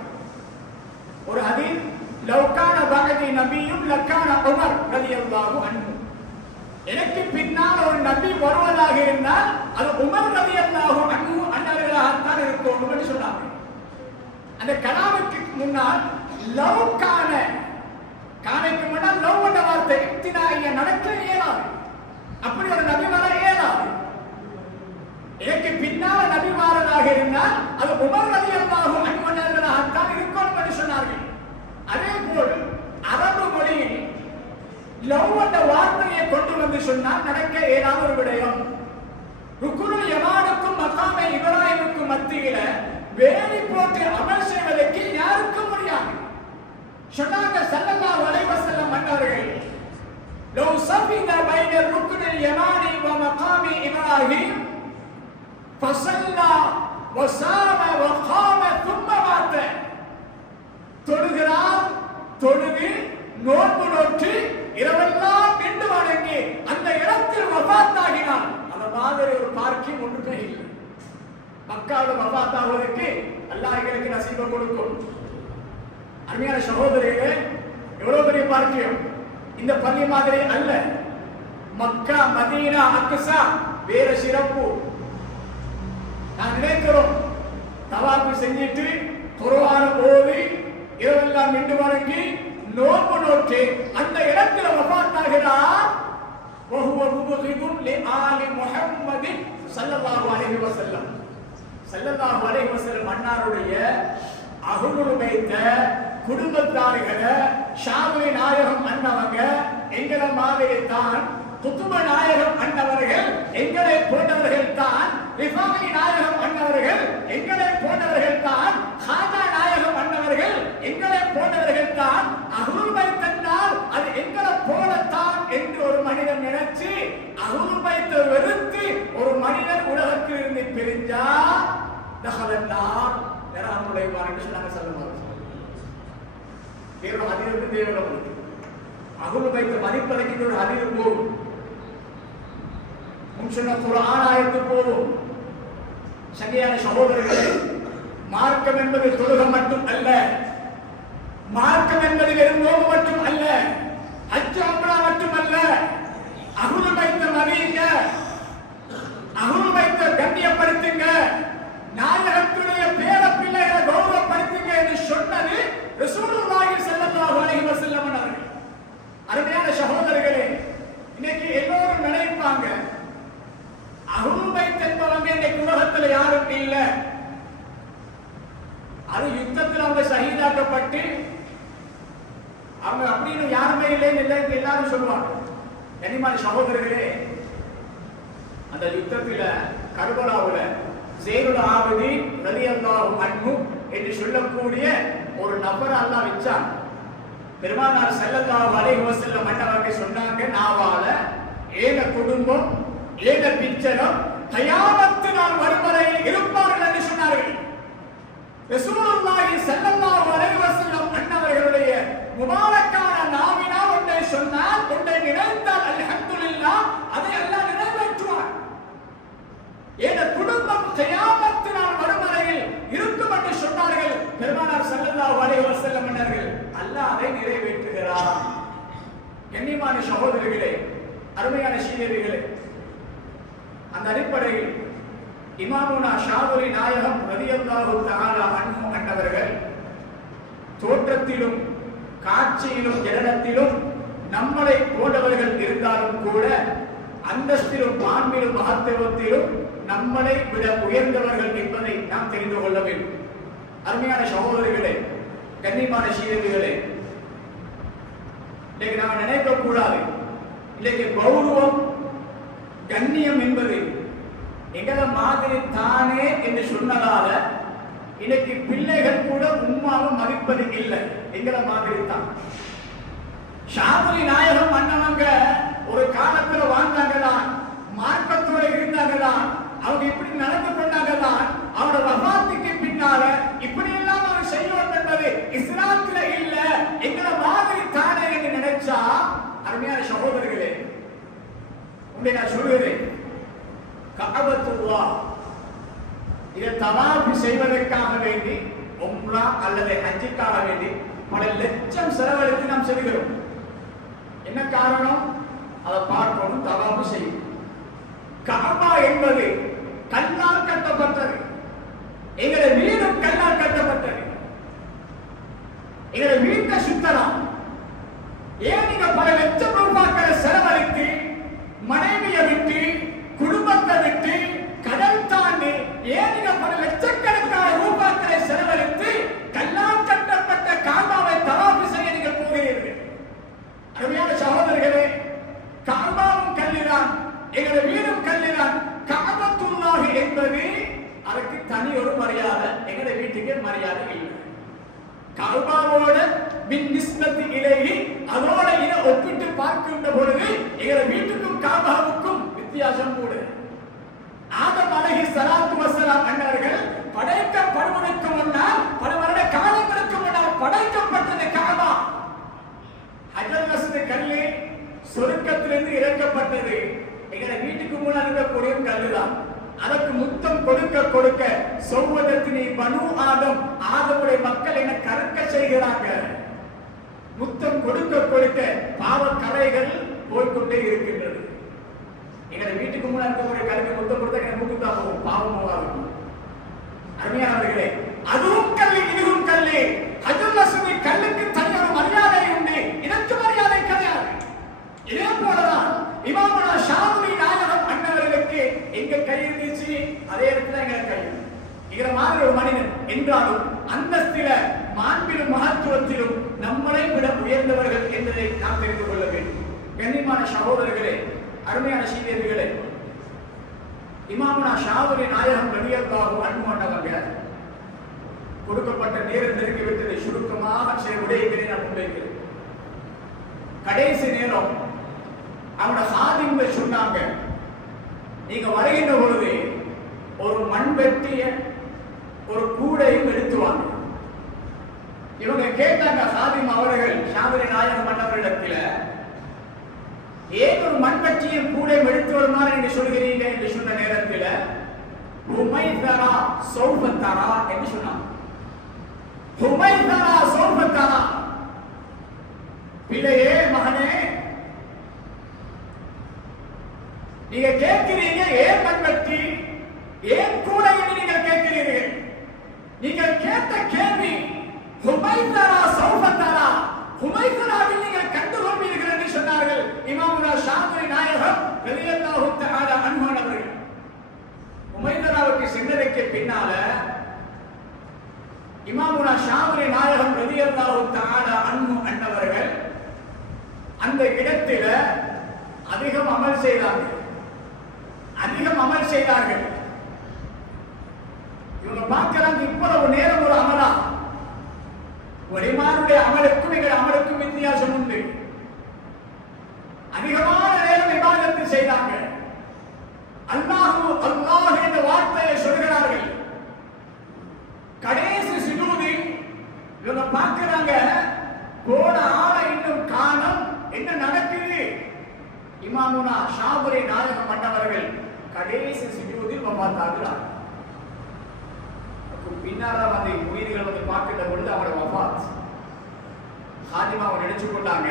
ஒரு ஹதீஸ், லவ்கான பஅதி நபியும் லக்கான உமர் ரலியல்லாஹு அன்ஹு, எனக்கு பின்னால் ஒரு நபி வருவதாக இருந்தால் அது உமர் ரலியல்லாஹு அன்ஹு அன்னவர்களாகத்தான் இருக்கும் என்று சொன்னாங்க. அந்த கலாமுக்கு முன்னால் லவ்கான, கானைக்கு முன்னால் லவ் என்ற வார்த்தை, இம்தினாஇய்யா, நடக்க இயலாது, அப்படி ஒரு நபி வர இயலாது. எனக்கு பின்னால் நபி மாறதாக இருந்தால் அது உமர் ரலியல்லாஹு அன்ஹு அன்னவர்களாகத்தான் இருக்கும் என்று சொன்னார்கள். அதே போல் அரபு மொழியில் லவ் என்ற வார்த்தையை கொண்டு வந்து சொன்னால் நடக்க ஏதாவது ஒரு விடயம். ருக்குனுல் யமானுக்கும் மகாமே இப்ராஹிமுக்கும் மத்தியில வேலி போட்டு அமல் செய்வதற்கு யாருக்கும் முடியாது. சொன்னாங்க ஸல்லல்லாஹு அலைஹி வஸல்லம் அன்னவர்கள், லவ் சஃபித பைன ருக்குனில் யமானி வ மகாமி இப்ராஹிம் ஃபஸல்லா வஸாம வகாம தும்ம மாத்த, தொழுகிறார், தொழுது நோன்பு நோற்று இரவெல்லாம் நின்று வணங்கி அந்த இடத்தில் வஃபாத்தாகினார். அந்த மாதிரி ஒரு பாக்கியம் ஒன்றுமே இல்லை. மக்காவில் வஃபாத்தாகுவதற்கு அல்லாஹ் எங்களுக்கு நசீபை கொடுக்கும். அருமையான சகோதரிகளே, எவ்வளவு பெரிய பாக்கியம்! இந்த பள்ளி மாதிரி அல்ல, மக்கா, மதீனா, அக்ஸா வேற சிறப்பு. நான் நினைக்கிறோம், தவாஃப் செஞ்சிட்டு குர்ஆன் ஓதி இரவெல்லாம் நின்று வணங்கி நோன்பு நோற்று அந்த இடத்துல வஃபாத்தாகிறார். வஹுவ முபகிதுன் லிஆலி முஹம்மதின் ஸல்லல்லாஹு அலைஹி வஸல்லம். ஸல்லல்லாஹு அலைஹி வஸல்லம் அன்னாருடைய அஹ்லுல் பைத் குடும்பத்தாரிகளை ஷாஃபி நாயகம் அன்னவங்க எங்களை மாதிரி தான், குத்துப நாயகம் அண்ணவர்கள் எங்களை போன்றவர்கள் தான், ரிஃபாயி நாயகம் அண்ணவர்கள் எங்களை போன்றவர்கள் தான், ஹாஜா நாயகம் அண்ணவர்கள் எங்களை போன்றவர்கள் தான், அஹ்லுல் பைத் என்றால் அது எங்களை போலத்தான் என்று ஒரு மனிதன் நினைச்சு அஹ்லுல் பைத்தை வெறுத்து ஒரு மனிதன் உலகத்தில் இருந்து பிரிஞ்சா தஹலன்னார் நரகம் நுழைவார் என்று சொன்னாங்க ஸல்லல்லாஹு அலைஹி வஸல்லம். வேறு ஹதீஸ் தேவையில்லை. அஹ்லுல் பைத்தை மதிப்பதற்கு ஒரு ஹதீஸ் போதும், சொன்ன குர்ஆன் ஆயத்து போதும். சங்கையான சகோதரர்களே, மார்க்கம் என்பது தொழுகை மட்டும் அல்ல, மார்க்கம் என்பது வெறும் நோன்பு மட்டும் அல்ல, ஹஜ் உம்ரா மட்டும் அல்ல. அஹ்லுல் பைத்தை மதியுங்க, அஹ்லுல் பைத்தை கண்ணியப்படுத்துங்க, நாயகத்துடைய பேர பிள்ளைகளை கௌரவப்படுத்துங்க என்று சொன்னது ரசூலுல்லாஹி ஸல்லல்லாஹு அலைஹி வஸல்லம் அவர்கள். அருமையான சகோதரர்களே, இன்னைக்கு எல்லோரும் நினைப்பாங்க அஹ்லுல் பைத் என்பவங்க இன்னைக்கு உலகத்துல யாரும் இல்ல, அது யுத்தத்தில் அவங்க ஷஹீதாக்கப்பட்டு அவங்க அப்படின்னு யாருமே இல்லைன்னு எல்லாரும் சொல்லுவாங்க. கனிமான சகோதரர்களே, அந்த யுத்தத்தில் கர்பலாவுல ஸைனுல் ஆபிதீன் ரலியல்லாஹு அன்ஹு என்று சொல்லக்கூடிய ஒரு நபர் அல்லாஹ் வச்சான். பெருமானார் ஸல்லல்லாஹு அலைஹி வஸல்லம் அன்னவர்கள் சொன்னாங்க, நாவால ஏக குடும்பம் ஏக பிச்சரம் கயாமத்து நாள் வரும் வரையில் இருப்பார்கள் என்று சொன்னார்கள். ரசூலுல்லாஹி ஸல்லல்லாஹு அலைஹி வஸல்லம் அன்னவர்களுடைய முபாரக்கான நாவினால் ஒன்றை சொன்னால், ஒன்றை நினைத்தால் அல்ஹம்துலில்லாஹ், அதை அல்லாஹ் நிறைவேற்றுவார். ஏக குடும்பம் கயாமத்து நாள் வரும் வரையில் இருக்கும் என்று சொன்னார்கள் பெருமானார் ஸல்லல்லாஹு அலைஹி வஸல்லம் அன்னவர்கள். அல்லாஹ் அதை நிறைவேற்றுகிறார். கண்ணியமான சகோதரர்களே, அருமையான சீடர்களே, அந்த அடிப்படையில் இமாமுனா ஷாதுலி நாயகம் ரலியல்லாஹு தஆலா அன்ஹு அன்னவர்கள் தோற்றத்திலும் காட்சியிலும் ஜனனத்திலும் நம்மளை போன்றவர்கள் இருந்தாலும் கூட அந்தஸ்திலும் மாண்பிலும் மகத்துவத்திலும் நம்மளை விட உயர்ந்தவர்கள் என்பதை நாம் தெரிந்து கொள்ள வேண்டும். அருமையான சகோதரர்களே, கண்ணியமான சீடர்களே, இன்னைக்கு நாம் நினைக்க கூடாது, இன்னைக்கு கௌரவம் கண்ணியம் என்பது எங்களை மாதிரி தானே என்று சொன்னதால இன்னைக்கு பிள்ளைகள் கூட உம்மாவும் மதிப்பது இல்லை, எங்களை மாதிரி தான். ஷாதுலி நாயகம் அண்ணவங்க ஒரு காலத்துல வாழ்ந்தாங்கதான், மார்க்கத்தோட இருந்தாங்கதான், அவங்க இப்படி நடந்து கொண்டாங்கதான். அவரோட வஃபாத்துக்கு பின்னால இப்படி எல்லாம் அவர் செய்யணும் என்பது இஸ்லாத்துல இல்ல, எங்களை மாதிரி தானே என்று நினைச்சா, அருமையான சகோதரர்களே, உங்களை நான் சொல்கிறேன், கஅபத்துல்லாஹ் இதை தவாஃப் செய்வதற்காக வேண்டி உம்ரா அல்லது ஹஜ்ஜுக்காக வேண்டி பல லட்சம் செலவழித்து நாம் செல்கிறோம். என்ன காரணம்? அதை பார்க்கணும், தவாஃப் செய்யணும். கஅபா என்பது கல்லால் கட்டப்பட்டது, எங்களுடைய வீடும் கல்லால் கட்டப்பட்டது. எங்களுடைய வீட்டை சுத்தலாம். ஏன் நீங்க பல லட்சம் ரூபாய்களை செலவழித்து மனைவியை விட்டு குடும்பத்தை விட்டு கடல் தாண்டி ஏன் நீங்க பல லட்சக்கணக்கான ரூபாய்களை செலவழித்து கல்லால் கட்டப்பட்ட காபாவை தவாஃப் செய்ய நீங்க போகிறீர்கள்? அருமையான சகோதரர்களே, காபாவும் கல்லுதான், எங்களுடைய வீடும் கல்லுதான். கஅபத்துல்லாஹ் என்பது அதற்கு தனி ஒரு மரியாதை, எங்களுடைய வீட்டுக்கு மரியாதை இல்லை. காபாவோட பின் நிஸ்பத்தி இலைஹி, அதோட இதை ஒப்பிட்டு பார்க்கின்ற பொழுது எங்களுடைய வீட்டுக்கும் காபாவுக்கும் வித்தியாசம் கூட. ஆதம் அலைஹிஸ்ஸலாத்து வஸ்ஸலாம் அன்னவர்கள் படைக்கப்படுவதற்கு முன்னால், பல வருட காலங்களுக்கு முன்னால் படைக்கப்பட்டது காபா. ஹஜர் அஸ்வத் கல்லு சொர்க்கத்திலிருந்து இறக்கப்பட்டது, எங்களுடைய வீட்டுக்கு முன்னால் இருக்கக்கூடிய கல்லுதான். அதற்கு முத்தம் கொடுக்க கொடுக்க சௌவதத்தினி பனு ஆதம், ஆதமுடைய மக்கள் என்ன கற்க செய்கிறாங்க. முத்தம் கொடுக்க கொடுக்க பாவ கரைகள் போய்கொண்டே இருக்கின்றது. எங்களுடைய வீட்டுக்கு முன்னால் இருக்கக்கூடிய கல்லுக்கு முத்தம் கொடுத்தா எனக்கு மூக்குத்தா போகும், பாவம் போகாது. அருமையானவர்களே, அதுவும் கல்லு இதுவும் கல்லு. ஹஜ்ருல் அஸ்வத் கல்லுக்கு தனி ஒரு மரியாதை உண்டு, இதற்கு மரியாதை கிடையாது. இதே போலதான் இமாமுனா ஷாதுலி நாயகம் அன்னவர்களுக்கு எங்க கை இருந்துச்சு, அதே இடத்துல எங்க கை. இவர மாதிரி ஒரு மனிதன் என்றாலும் அந்தஸ்தில மாண்பிலும் மகத்துவத்திலும் நம்மளை விட உயர்ந்தவர்கள் என்பதை நாம் தெரிந்து கொள்ள வேண்டும். கண்ணியமான சகோதரர்களே, அருமையான சீனியர்களே, இமாமுனா ஷாதுரி நாயகம் ரலியல்லாஹு அன்ஹு அன்னவங்க கொடுக்கப்பட்ட நேரம் நெருங்கிவிட்டதை சுருக்கமாக சில விடயங்களை நான் முன்வைக்கிறேன். கடைசி நேரம் அவனோட ஹாதிம்கள் சொன்னாங்க, நீங்க வருகின்ற பொழுது ஒரு மண்வெட்டிய ஒரு கூடையும் எடுத்து வாங்க. இவங்க கேட்டாங்க ஹாதிம் அவர்கள் ஷாதுரி நாயகம் அன்னவரிடத்தில், ஏன் ஒரு மண்வெட்டியும் கூடையும் எடுத்து வருமாறு என்று சொல்கிறீங்க என்று சொன்ன நேரத்தில் ஹுமைதரா சௌபத்தரா என்று சொன்னாங்க. ஹுமைதரா சௌபத்தரா, பிள்ளையே மகனே, நீங்க கேட்கிறீங்க ஏன் மண்வெட்டி ஏன் கூடை என்று நீங்கள் கேட்கிறீர்கள். நீங்கள் கேட்ட கேள்வி ஹுமைதரா சௌபத்தரா, ஹுமைதராவில் நீங்கள் கண்டுகொள்வீர்கள் என்று சொன்னார்கள் இமாமுனா ஷாதுரி நாயகம் ரலியல்லாஹு தஆலா அன்ஹு அவர்கள். ஹுமைதராவுக்கு சென்றதற்கு பின்னால இமாமுனா ஷாதுரி நாயகம் ரலியல்லாஹு தஆலா அன்ஹு அன்னவர்கள் அந்த இடத்தில் அதிகம் அமல் செய்தார்கள். இவங்க பார்க்கிறாங்க, இவ்வளவு நேரம் ஒரு அமலா, வலிமாருடைய அமலுக்கும் எங்கள் அமலுக்கும் வித்தியாசம் உண்டு. அதிகமான நேரம் இபாதத்து செய்தாங்க. அல்லாஹு அல்லாஹ் என்ற வார்த்தையை சொல்கிறார்கள். கடைசி சுஜூதில் இவங்க பார்க்கிறாங்க, போன ஆளை இன்னும் காணோம், என்ன நடக்குது? இமாமுனா ஷாதுரி நாயகம் மன்னவர்கள் கடைசி சுஜூதில் வஃபாத்தாகிறார். பின்னால வந்து முயற்சிகள் வந்து பார்க்கின்ற பொழுது அவரோட வஃபாத். ஹாதிமாவை நினைச்சு கொண்டாங்க,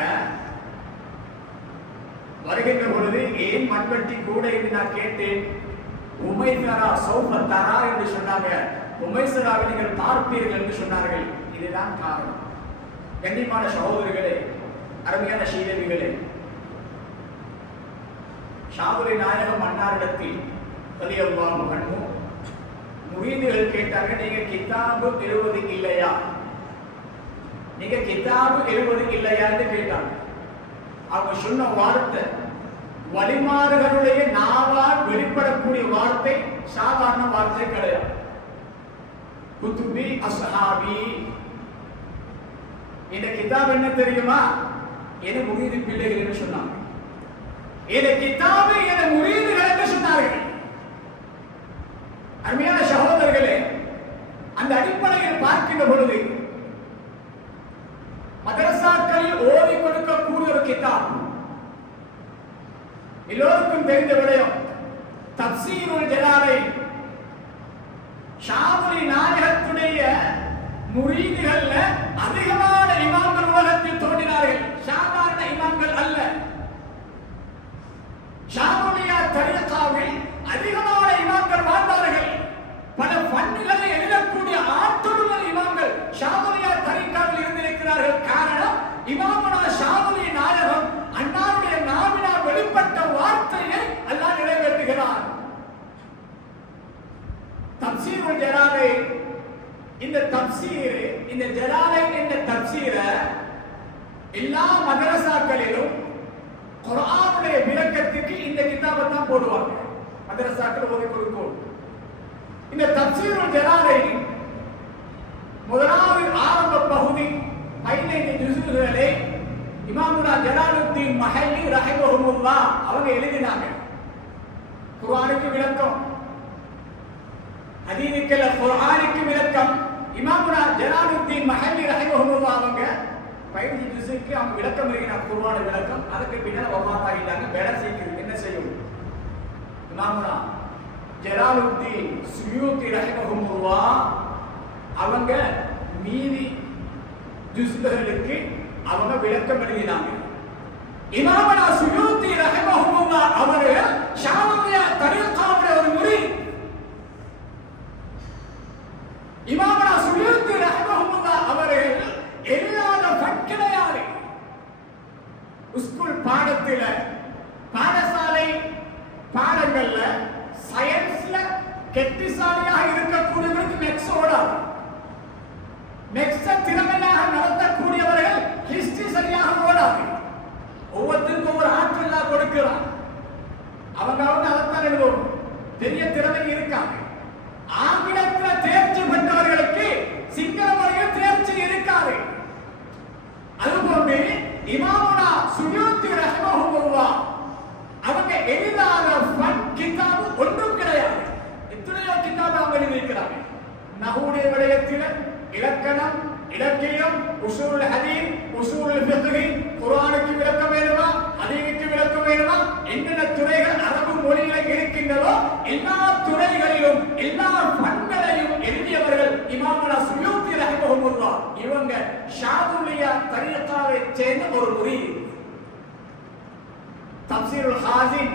வருகின்ற பொழுது ஏன் மண்வெட்டி கூட என்று நான் கேட்டேன். உமைதரா சௌபத்தரா என்று சொன்னாங்க. உமைசராவை நீங்கள் பார்ப்பீர்கள் என்று சொன்னார்கள். இதுதான் காரணம். கண்ணியமான சகோதரர்களே, அருமையான சீதவிகளே, ஷாதுரி நாயகம் அன்னாரிடத்தில் ரலியல்லாஹு அன்ஹு முரீதுகள் கேட்டாங்க, நீங்க கிதாபு எழுவது இல்லையா, நீங்க கிதாபு எழுவது இல்லையா என்று கேட்டாங்க. அவங்க சொன்ன வார்த்தை வலிமாறுகளுடைய நாவால் வெளிப்படக்கூடிய வார்த்தை சாதாரண வார்த்தை கிடையாது. குதுபி அஸ்ஹாபி, இந்த கிதாப் என்ன தெரியுமா, என முரீது பிள்ளைகள் என்று சொன்னாங்க. இந்த கிதாபு என முரீதுகள் என்று சொன்னார்கள். அருமையான சகோதரர்களே, அந்த அடிப்படையில் பார்க்கின்ற பொழுது மதரசாக்களில் ஓதி கொடுக்கக்கூடிய ஒரு கிதாப், எல்லோருக்கும் தெரிந்த விடயம், தப்சீருல் ஜலாலைன். ஷாதுரி நாயகத்துடைய முரீதுகள்ல அதிகமான இமாம்கள் உலகத்தில் தோன்றினார்கள். சாதாரண இமாம்கள் அல்ல. ஷாதுரியா தரீகாவில் அதிகமான இமாம்கள் வாழ்ந்தார்கள். பல ஃபன்களை எழுதக்கூடிய ஆற்றலுள்ள இமாம்கள் ஷாதுரியா தரீகாவில் இருந்திருக்கிறார்கள். காரணம், இமாமுனா ஷாதுரி நாயகம் அன்னாருடைய நாவினால் வெளிப்பட்ட வார்த்தையை அல்லாஹ் நிறைவேற்றுகிறார். தப்சீருல் ஜலாலைன், இந்த தப்சீர், இந்த ஜலாலைன் என்ற தப்சீரை எல்லா மதரசாக்களிலும் குர்ஆனுடைய விளக்கத்துக்கு இந்த கிதாபை தான் போடுவாங்க. மதரசாக்கள் ஓதி கொடுக்கும். இந்த தப்சீருல் ஜலாலைன் முதலாவது ஆரம்ப பகுதி 15 ஜுஸுகளை இமாமுனா ஜலாலுத்தீன் மஹல்லி ரஹிமஹுல்லாஹ் அவங்க எழுதினாங்க. குர்ஆனுக்கு விளக்கம், ஹதீஸுக்கு குர்ஆனுக்கு விளக்கம் இமாமுனா ஜலாலுத்தீன் மஹல்லி ரஹிமஹுல்லாஹ் அவங்க 15 ஜுஸுக்கு அவங்க விளக்கம் எழுதினாங்க. குர்ஆன் விளக்கம். அதுக்கு பின்னால வஃபாத் ஆகிட்டாங்க. வேலை செய்யுது, என்ன செய்யும்? இமாமுனா ஜலாலுத்தீன் சுயூத்தி ரஹிமஹுல்லாஹ் அவங்க மீதி ஜுஸ்களுக்கு அவங்க விளக்கம் எழுதினாங்க. இமாமுனா சுயூத்தி ரஹிமஹுல்லாஹ் அவர்கள் ஷாதுரியா தரீகாவுடைய ஒரு முரீத். இமாமுனா சுயூத்தி ரஹிமஹுல்லாஹ் அவர்கள் எல்லாத பட்கிடையாது. ஸ்கூல் பாடத்தில, பாடசாலை பாடங்கள்ல, சயின்ஸ்ல கெட்டிசாலியாக இருக்கக்கூடியவருக்கு மேக்ஸ் ஓடாது. மேக்ஸ் திறமையாக நடத்தக்கூடியவர்கள் ஹிஸ்டரி சரியாக ஓடாது. ஒவ்வொருத்தருக்கும் ஒவ்வொரு இருக்கிறான். அவங்க அதைத்தான் எழுதுவோம். பெரிய திறமை இருக்காங்க. ஆங்கிலத்தில் தேர்ச்சி பெற்றவர்களுக்கு சிங்கள மொழியில் தேர்ச்சி இருக்காது. அதுபோன்று இமாமுனா சுயூத்தி ரஹ்மஹுல்லாஹ் அவங்க எழுதாத ஃபன் கிதாபு ஒன்றும் கிடையாது. எத்தனையோ கிதாபு அவங்க எழுதியிருக்கிறாங்க. நஹ்வுடைய விடயத்தில் இலக்கணம், இலக்கியம், உசூல் ஹதீஸ், உசூல் ஃபிக்ஹ், குர்ஆனுக்கு விளக்கம் வேணுமா, ஹதீஸுக்கு விளக்கம் வேணுமா, என்னென்ன துறைகள் அரபு மொழியில இருக்கின்றதோ எல்லா துறைகளிலும் எல்லா ஃபன்களையும் எழுதியவர்கள் இமாமுனா சுயூத்தி ரஹ்மஹுல்லாஹ். இவங்க ஷாதுலியா தரீகாவை சேர்ந்த ஒரு முரீத். தப்சீருல் ஹாஸின்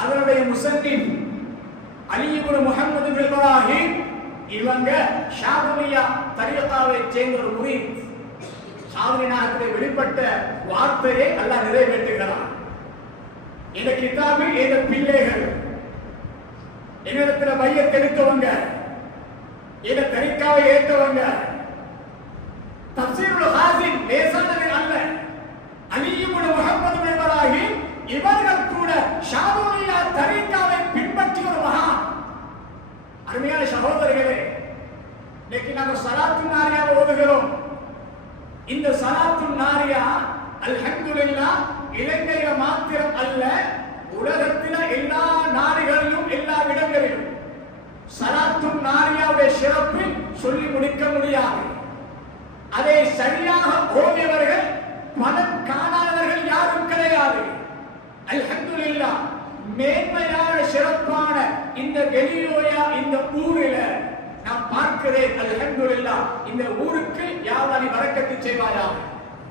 அதனுடைய முஸன்னிஃப் அலி இப்னு முஹம்மது பின் இப்ராஹிம் இவங்க ஷாதுலியா தரீகாவை சேர்ந்த ஒரு முரீத். ஷாதுலியாவுடைய வெளிப்பட்ட வார்த்தையை அல்லாஹ் நிறைவேற்றுகிறான். இந்த கிதாபு இந்த பிள்ளைகள் என்னிடத்துல மையத் எடுத்தவங்க, இந்த தரீகாவை ஏற்றவங்க. தப்சீருல் ஹாஸின் லேசானது அல்ல. அலி இப்னு முஹம்மது பின் இப்ராஹிம் இவர்கள் கூட ஷாதுலியா தரீகாவை பின்பற்றிய ஒரு மகான். அருமையான சகோதரர்களே, இன்னைக்கு நாங்கள் ஸலாத்து நாரியாவை ஓதுகிறோம். இந்த ஸலாத்து நாரியா அல்ஹம்துலில்லாஹ் இலங்கையில மாத்திரம் அல்ல, உலகத்தில எல்லா நாடுகளிலும் எல்லா இடங்களிலும் ஸலாத்து நாரியாவுடைய சிறப்பு சொல்லி முடிக்க முடியாது. அதை சரியாக ஓதியவர்கள் பலன் காணாதவர்கள் யாரும் கிடையாது. அல்ஹம்துலில்லாஹ் மேன்மையான சிறப்பான இந்த கெலியோயா இந்த ஊரில் நான் பார்க்கிறேன். அல்ஹம்துலில்லாஹ் இந்த ஊருக்கு யாவனி பரக்கத்து செய்வாயா.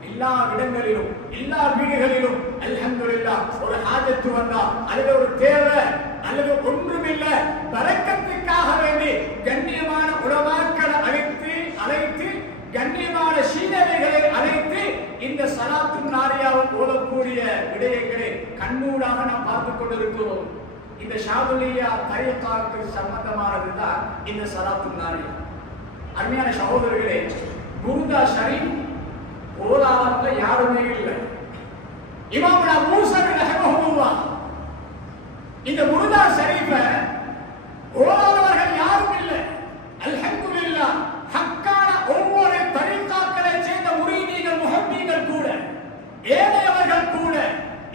எல்லா இடங்களிலும் எல்லா வீடுகளிலும் அல்ஹம்துலில்லாஹ் ஒரு ஹாஜத்து வந்தா அல்லது ஒரு தேவை அல்லது ஒன்றுமில்ல பரக்கத்துக்காக வேண்டி கண்ணியமான உலமாக்களை அழைத்து கண்ணியமான சீனவைகளை அழைத்து இந்த ஸலாத்து நாரியாவை ஓதக்கூடிய விடயங்களை கண்ணூடாக நாம் பார்த்துக் கொண்டிருக்கிறோம். இந்த ஷாதுலியா தரீகாவுக்கு சம்பந்தமானதுதான் இந்த ஸலாத்து நாரியா. அருமையான சகோதரர்களே, குருதா ஷரீஃப் ஓதாதவங்க யாருமே இல்லை. இமாம் மூஸவி ரஹ்மஹுல்லாஹ் இந்த குருதா ஷரீஃபை ஓதாதவர்கள் யாரும் இல்லை. அல்ஹம்துலில்லாஹ் ஹக்கான ஒவ்வொரு தரீகாக்களை சேர்ந்த முரீதீகள் முஹப்பீகள் கூட ஏழையவர்கள் கூட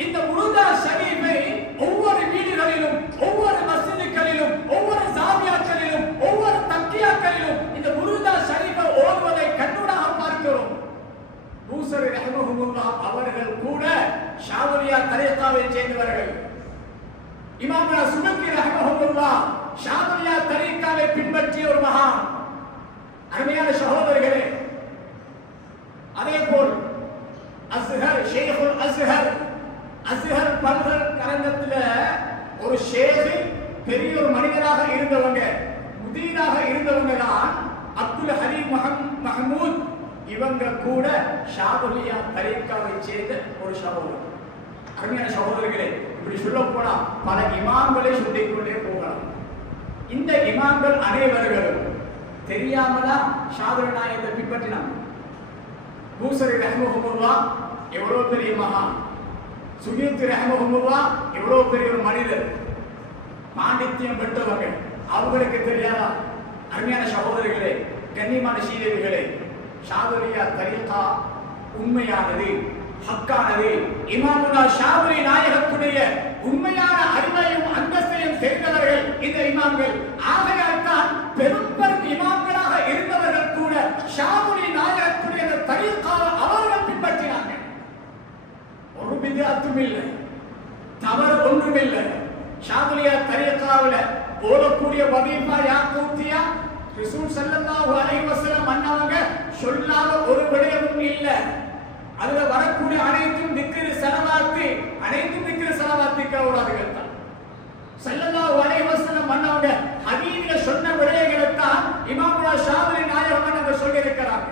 இந்த குருதா ஷரீஃபை ஒவ்வொரு வீடுகளிலும் ஒவ்வொரு மஸ்ஜிதுகளிலும் ஒவ்வொரு ஜாமியாக்களிலும் ஒவ்வொரு தக்கியாக்களிலும் இந்த குருதா ஷரீஃபை ஓதுவதை கண்ணூடாக பார்க்கிறோம். மூஸவி ரஹ்மஹுல்லாஹ் அவர்கள் கூட ஷாதுலியா தரீகாவை சேர்ந்தவர்கள். இமாம் சுபக்கி ரஹ்மஹுல்லாஹ் ஷாதுலியா தரீகாவை பின்பற்றிய ஒரு மகான். அருமையான சகோதரர்களே, அதே போல் அஸ்ஹர் ஷேகுல் அஸ்ஹர் பல்கலைக்கழகத்தில் ஒரு ஷேக் பெரிய ஒரு மனிதராக இருந்தவங்க, முதீராக இருந்தவங்க தான் அப்துல் ஹலீம் மஹமூத். இவங்க கூட ஷாதுலியா தரீகாவை சேர்ந்த ஒரு சகோதரர். அருமையான சகோதரர்களே, இப்படி சொல்ல போனா பல இமாம்களை சொல்லிக்கொண்டே போகலாம். இந்த இமாம்கள் அனைவர்களும் தெரியாமலா ஷாதுல் நாயகத்தை பின்பற்றினாங்க. மூஸவி ரஹ்மஹுல்லாஹ் எவ்வளவு பெரிய மகான், சுயூத்தி ரஹ்மஹுல்லாஹ் எவ்வளவு பெரிய ஒரு மனிதர், பாண்டித்யம் பெற்றவங்க, அவங்களுக்கு தெரியாதா? அருமையான சகோதரர்களே, கண்ணியமான சீதேவிகளே, ஷாதுலியா தரீகா உண்மையானது, ஹக்கானது. இமாமுனா ஷாதுலி நாயகத்துடைய உண்மையான அருமையும் அந்தஸ்தையும் தெரிந்தவர்கள் இந்த இமாம்கள். ஆகையால் தான் பெரும் பெரும் இமாம்களாக இருந்தவர்கள் கூட ஷாதுலி நாயகத்துடைய தரீகாவை அவர்கள் பின்பற்றினாங்க. ஒரு பித்அத்தும் இல்லை, தவறு ஒன்றும் இல்லை. ஷாதுலியா தரீகாவில் ஓதக்கூடிய வதீஃபா யாக்கூத்தியா ரசூல் ஸல்லல்லாஹு அலைஹி வஸல்லம் அன்னவங்க சொல்லாத ஒரு விடயமும் இல்லை. அதுல வரக்கூடிய அனைத்தும் திக்ரு ஸலவாத்து, அனைத்தும் திக்ரு ஸலவாத்துக்கு ஓடாதுகள் தான். ஸல்லல்லாஹு அலைஹி வஸல்லம் அன்னவங்க ஹதீஸ்ல சொன்ன விடயங்களை தான் இமாமுனா ஷாதுலி நாயகம் அவங்க சொல்லி இருக்கிறாங்க.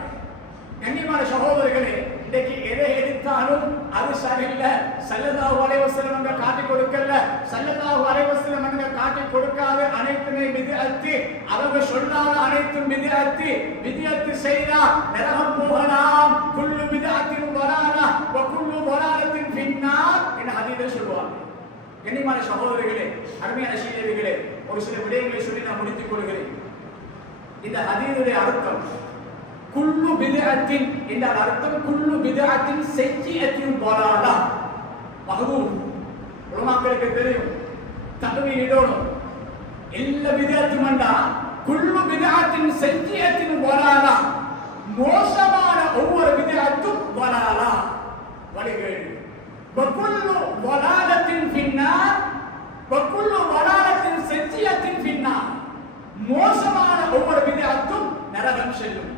கண்ணியமான சகோதரர்களே, இன்னைக்கு எதை எடுத்தாலும் அது சரியில்லை, ஸல்லல்லாஹு அலைஹி வஸல்லம் அவங்க காட்டி கொடுக்கல, ஸல்லல்லாஹு அலைஹி வஸல்லம் அவங்க காட்டி கொடுக்காத அனைத்துமே பித்அத்து, அவங்க சொல்லாத அனைத்தும் பித்அத்து. பித்அத்து செய்தா நரகம் போகலாம். குல்லு பித்அத்தின் வலாலா வ குல்லு வலாலத்தின் ஃபின்னார். என்று சொல்லுவாங்க. கண்ணியமான சகோதரர்களே, அருமையான சீதேவிகளே, ஒரு சில விடயங்களை சொல்லி நான் முடித்துக் கொள்கிறேன். இந்த ஹதீஸுடைய அர்த்தம் குல்லு பித்அத்தின் என்ற அர்த்தம் குல்லு பித்அத்தின் சய்யிஅத்தின் வலாலா. மஹ்தூர் உலமாக்களுக்கு தெரியும், தக்வீர் இடணும். எல்லா பித்அத்தும் என்றா குல்லு பித்அத்தின் சய்யிஅத்தின் வலாலா, மோசமான ஒவ்வொரு பித்அத்தும் வலாலா, வழிகேடு. வகுல்லு வலாலத்தின் பின்னார் வகுல்லு வலாலத்தின் சய்யிஅத்தின் பின்னார், மோசமான ஒவ்வொரு பித்அத்தும் நரகம் செல்லும்.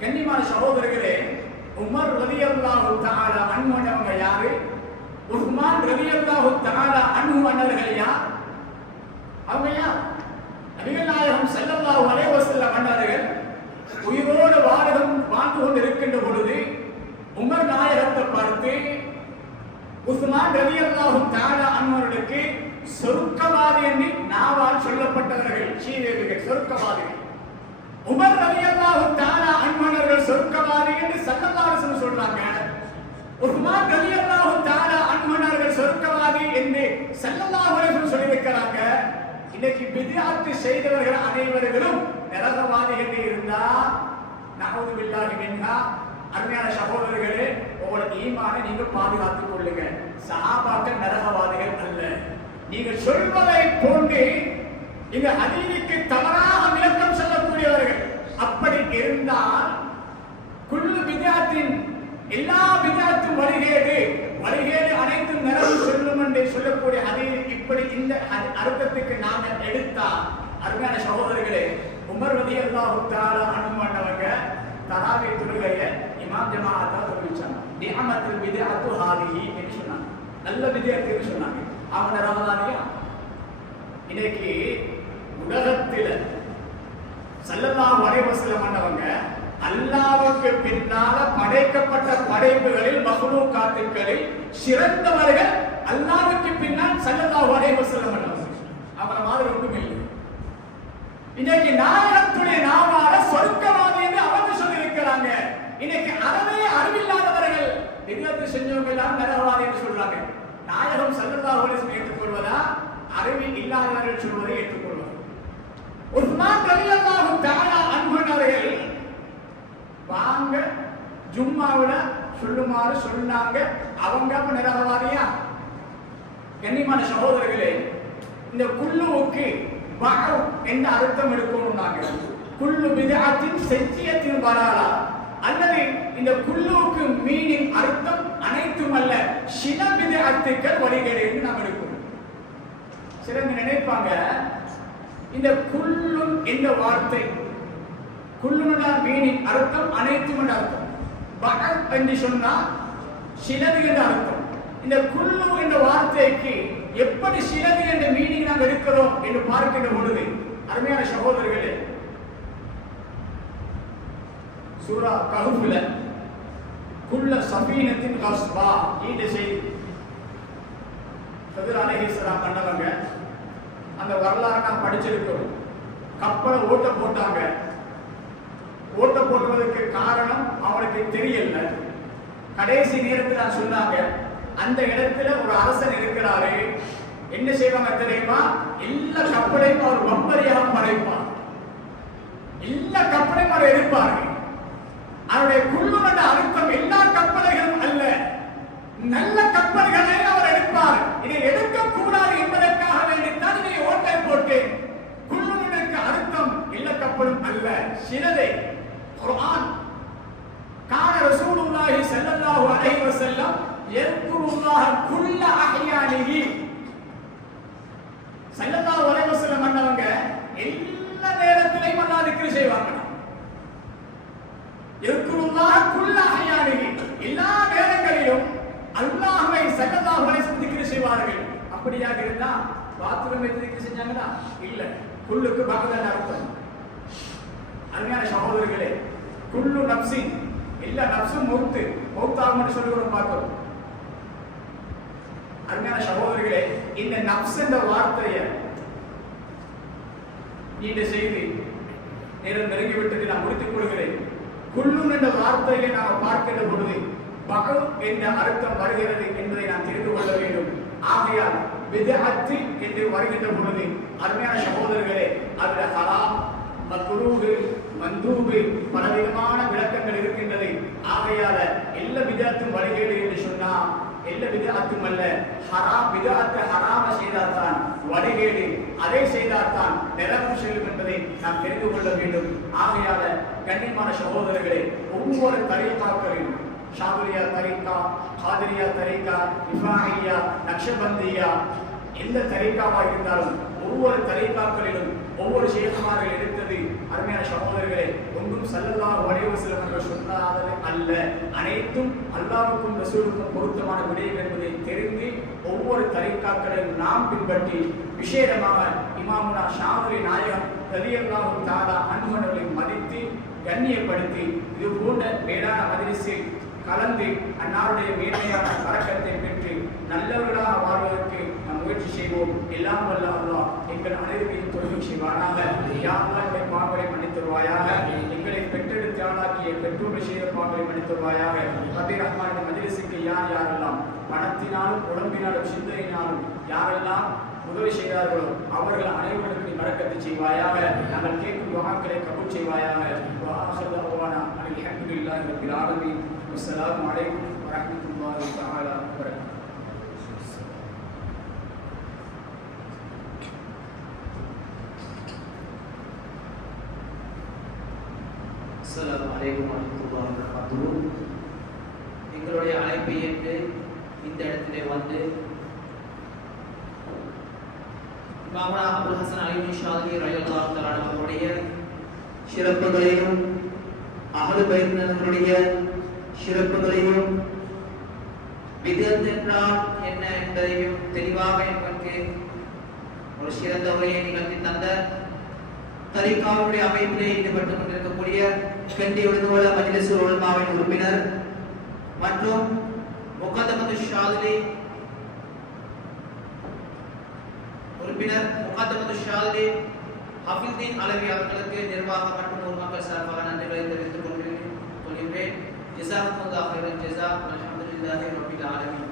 கண்ணியமான சகோதரர்களே, உமர் ரலியல்லாஹு தஆலா அன்ஹு அவங்க யாரு? உஸ்மான் ரலியல்லாஹு தஆலா அன்ஹு அன்னர்கள் யார்? அவங்க யார்? நபிகள் நாயகம் ஸல்லல்லாஹு அலைஹி வஸல்லம் அன்னர்கள் உயிரோடு வாழ்ந்து கொண்டு இருக்கின்ற பொழுது உமர் நாயகத்தை பார்த்து உஸ்மான் ரலியல்லாஹு தஆலா அன்ஹுவுக்கு சொர்க்கவாதி என்று நாவால் சொல்லப்பட்டவர்கள் சீதேவிகள், சொர்க்கவாதிகள். உமர் ரலியல்லாஹு தஆலா அன்ஹுவர்கள் சொர்க்கவாதி என்று ஸல்லல்லாஹு அலைஹி வஸல்லம் சொல்றாங்க. உஸ்மான் ரலியல்லாஹு தஆலா அன்ஹுவர்கள் சொர்க்கவாதி என்று ஸல்லல்லாஹு அலைஹி வஸல்லம் சொல்லியிருக்கிறாங்க. இன்னைக்கு பித்அத் செய்தவர்கள் அனைவர்களும் நரகவாதிகள் இருந்தா நஊது பில்லாஹி மின்ஹா. அருமையான சகோதரர்களே, உங்களோட ஈமானை நீங்க பாதுகாத்துக் கொள்ளுங்க. சஹாபாக்கள் நரகவாதிகள் அல்ல. நீங்க சொல்வதை போன்று இந்த ஹதீஸுக்கு தவறாக விளக்கம் சொல்லக்கூடியவர்கள் அப்படி இருந்தால் குல்லு பித்அத்தின் எல்லா பித்அத்தும் வழிகேடு அனைத்தும் நரகம் செல்லும் என்று சொல்லக்கூடிய ஹதீஸ் இப்படி இந்த அர்த்தத்துக்கு நாங்கள் எடுத்தால், அருமையான சகோதரர்களே, உமர் ரலியல்லாஹு தஆலா அன்ஹு அன்னவங்க தராவி தொழுகையை இமாம் ஜமாஅத்தா தொழுவிச்சாங்க. நிஅமத்துல் பித்அத்து ஹாதிஹி என்று சொன்னாங்க. நல்ல பித்அத் என்று சொன்னாங்க. அவங்க நரகவாதியா? இன்னைக்கு உலகத்தில் ஸல்லல்லாஹு அலைஹி வஸல்லம் அன்னவங்க அல்லாஹ்வுக்கு பின்னால படைக்கப்பட்ட படைப்புகளில் மக்லூகாத்துகளில் சிறந்தவர்கள் அல்லாஹ்வுக்கு பின்னால் ஸல்லல்லாஹு அலைஹி வஸல்லம் அன்னவங்க. அவர மாதிரி ஒன்றும் இல்லை. இன்னைக்கு நாயகத்துடைய நாவால சொர்க்கவாதி என்று அவங்க சொல்லி இருக்கிறாங்க. இன்னைக்கு அறவே அறிவில்லாதவர்கள் பித்அத் செஞ்சவங்க எல்லாம் நரகவாதி என்று சொல்றாங்க. நாயகம் ஸல்லல்லாஹு அலைஹி வஸல்லம் ஏற்றுக்கொள்வதா, அறிவு இல்லாதவர்கள் சொல்வதை ஏற்றுக்கொள்வது? உஸ்மான் ரலியல்லாஹு தஆலா அன்ஹுவர்கள் வாங்க ஜும்மாவுல சொல்லுமாறு சொன்னாங்க. அவங்க நரகவாதியா? கண்ணியமான சகோதரர்களே, இந்த குல்லுவுக்கு பஅு என்ற அர்த்தம் எடுக்கணும்னாங்க. குல்லு பித்அத்தின் சய்யிஅத்தின் வலாலா, அல்லது இந்த குல்லுவுக்கு மீனிங் அர்த்தம் அனைத்தும் அல்ல, சில பித்அத்துக்கள் வழிகேடு என்று நாம் எடுக்கணும். சிலர் நினைப்பாங்க இந்த குல்லுன் என்ற வார்த்தை, குல்லுன மீனிங் அர்த்தம் அனைத்தும் என்ற அர்த்தம், பஅு என்று சொன்னா சிலது என்ற அர்த்தம். இந்த குல்லு என்ற வார்த்தைக்கு எப்படி சிலது என்ற மீனிங் நாம் எடுக்கிறோம் என்று பார்க்கின்ற பொழுது, அருமையான சகோதரர்களே, சூரா கஹ்ஃப்ல குல்ல சபீனத்தின் கஸ்பா இந்த செய்தி கதிர் அலைஹிஸ்ஸலாம் கண்டவங்க அந்த வரலாறு நாம் படிச்சிருக்கிறோம். கப்பலை ஓட்ட போட்டாங்க. ஓட்ட போடுவதற்கு காரணம் அவனுக்கு தெரியல. கடைசி நேரத்தில் சொன்னாங்க, அந்த இடத்துல ஒரு அரசன் இருக்கிறாரு, என்ன செய்வாங்க தெரியுமா? எல்லா கப்பலையும் அவர் வம்பரியாக படைப்பார், எல்லா கப்பலையும் அவர் எடுப்பார்கள். அவருடைய குல்லும் என்ற அர்த்தம் எல்லா கப்பல்களும் அல்ல, நல்ல கப்பல்களை அவர் எடுப்பார். இதை எடுக்கக்கூடாது என்பதற்காக வேண்டித்தான் இதை ஓட்டை போட்டு குல்லுனுக்கு அர்த்தம் எல்லா கப்பலும் அல்ல, சிலதை. குர்ஆன் கான ரசூலுல்லாஹி ஸல்லல்லாஹு அலைஹி வஸல்லம் யذ்குருல்லாஹ குல்ல அஹ்யானிஹி. ஸல்லல்லாஹு அலைஹி வஸல்லம் அன்னவங்க எல்லா நேரத்திலும் அல்லாஹ் திக்ர் செய்வாங்க. யذ்குருல்லாஹ குல்ல அஹ்யானிஹி, எல்லா நேரங்களிலும் அல்லாஹ்வை ஸல்லல்லாஹு அலைஹி வஸல்லம் திக்ர் செய்வார்கள். அப்படியாக இருந்தா பாத்ரூம் வைத்து திக்ர் செஞ்சாங்களா? இல்ல. குல்லுக்கு பகதன் அர்த்தம். அருமையான சகோதரர்களே, குல்லு நப்சின், எல்லா நப்சும் மௌத்தாகும் சொல்லுகிறோம் பார்க்கிறோம். அருமையான சகோதரர்களே, இந்த நப்ஸ் என்ற வார்த்தையை இந்த செய்தி நேரம் நெருங்கிவிட்டது, நான் முடித்துக் கொள்கிறேன். குல்லு என்ற வார்த்தையை நாம் பார்க்கின்ற பொழுது மகள் என்ற அர்த்தம் வருகிறது என்பதை நாம் தெரிந்து கொள்ள வேண்டும். ஆகையால் பித்அத் என்று வருகின்ற பொழுது அருமையான சகோதரர்களே, அதில் ஹராம், மக்ரூஹ், மந்தூப் பலவிதமான விளக்கங்கள் இருக்கின்றது. ஆகையால எல்லா பித்அத்தும் வழிகேடு என்று சொன்னா எல்லா பித்அத்தும் அல்ல. பித்அத் ஹராம செய்தால்தான் வழிகேடு, அதை செய்தால்தான் நரகம் செல்லும் என்பதை நாம் தெரிந்து கொள்ள வேண்டும். ஆகையால கண்ணியமான சகோதரர்களே, ஒவ்வொரு தரீகாக்களிலும் ஷாதுலியா தரீகா, காதிரியா தரீகா, இஃபாஇய்யா, நக்ஷபந்தியா, எந்த தரீகாவா இருந்தாலும் ஒவ்வொரு தரீகாக்களிலும் ஒவ்வொரு ஷேகுமார்கள் எடுத்தது அருமையான சகோதரர்களே ஒன்றும் ஸல்லல்லாஹு அலைஹி வஸல்லம் என்று சொன்னாதது அல்ல. அனைத்தும் அல்லாஹ்வுக்கும் ரசூலுக்கும் பொருத்தமான விடயம் என்பதை தெரிந்து ஒவ்வொரு தரீகாக்களையும் நாம் பின்பற்றி விசேடமாக இமாமுனா ஷாதுலி நாயகம் ரலியல்லாஹு தஆலா அன்ஹு அவர்களை மதித்து கண்ணியப்படுத்தி இது போன்ற மேலான மஜ்லிஸில் கலந்து அன்னாருடைய மேன்மையான பரக்கத்தை பெற்று நல்லவர்களாக வாழ்வதற்கு நாம் முயற்சி செய்வோம். எல்லாம் வல்ல அல்லாஹ் எங்கள் அனைவரையும் தொழில் செய்வானாக. யா அல்லாஹ் எங்களுடைய பாவங்களை மன்னித்தருவாயாக. எங்களை பெற்றெடுத்து ஆளாக்கிய பெற்றோர்கள் செய்த பாவங்களை மன்னித்தருவாயாக. ரப்பி ரஹ்மான் இந்த மஜ்லிஸுக்கு யாரெல்லாம் பணத்தினாலும் உடம்பினாலும் சிந்தனையினாலும் யாரெல்லாம் உதவி செய்தார்களோ அவர்கள் அனைவருக்கும் நீ பரக்கத்தை செய்வாயாக. நாங்கள் கேட்கும் துஆக்களை கபூல் செய்வாயாக. வா ஆகிரு தஅவானா அல்ஹம்துலில்லாஹி ரப்பில் ஆலமீன். அஸ்ஸலாமு அலைக்கும் வரஹ்மத்துல்லாஹி தஆலா வபரகாத்துஹு. அஸ்ஸலாமு அலைக்கும் வரஹ்மத்துல்லாஹி வபரகாத்துஹு. எங்களுடைய அழைப்பை ஏற்று இந்த இடத்திலே வந்து இமாமுனா அபுல் ஹசன் அலி ஷாதுலி ரலியல்லாஹு தஆலா அவர்களுடைய சிறப்புகளையும் அஹ்லு பைத்தினுடைய சிறப்புகளையும் பித்அத் என்றால் என்ன என்பதையும் தெளிவாக எனக்கு ஒரு சிறந்த உரையை நிகழ்த்தி தந்த தரீகாவுடைய அமைப்பிலே ஈடுபட்டுக் கொண்டிருக்கக்கூடிய கண்டி உலக மஜ்லிஸ் உலமாவின் உறுப்பினர் மற்றும் முகத்தமது ஷாதுலி உறுப்பினர் முகத்தமது ஷாதுலி ஹஃபிதீன் அலவி அவர்களுக்கு நிர்வாகம் மற்றும் பொதுமக்கள் சார்பாக நன்றிகளை தெரிவித்துக் கொள்கின்றேன். ஜஸாக்குமுல்லாஹு ஹைரன் ஜஸா. அல்ஹம்துலில்லாஹி ரப்பில் ஆலமீன்.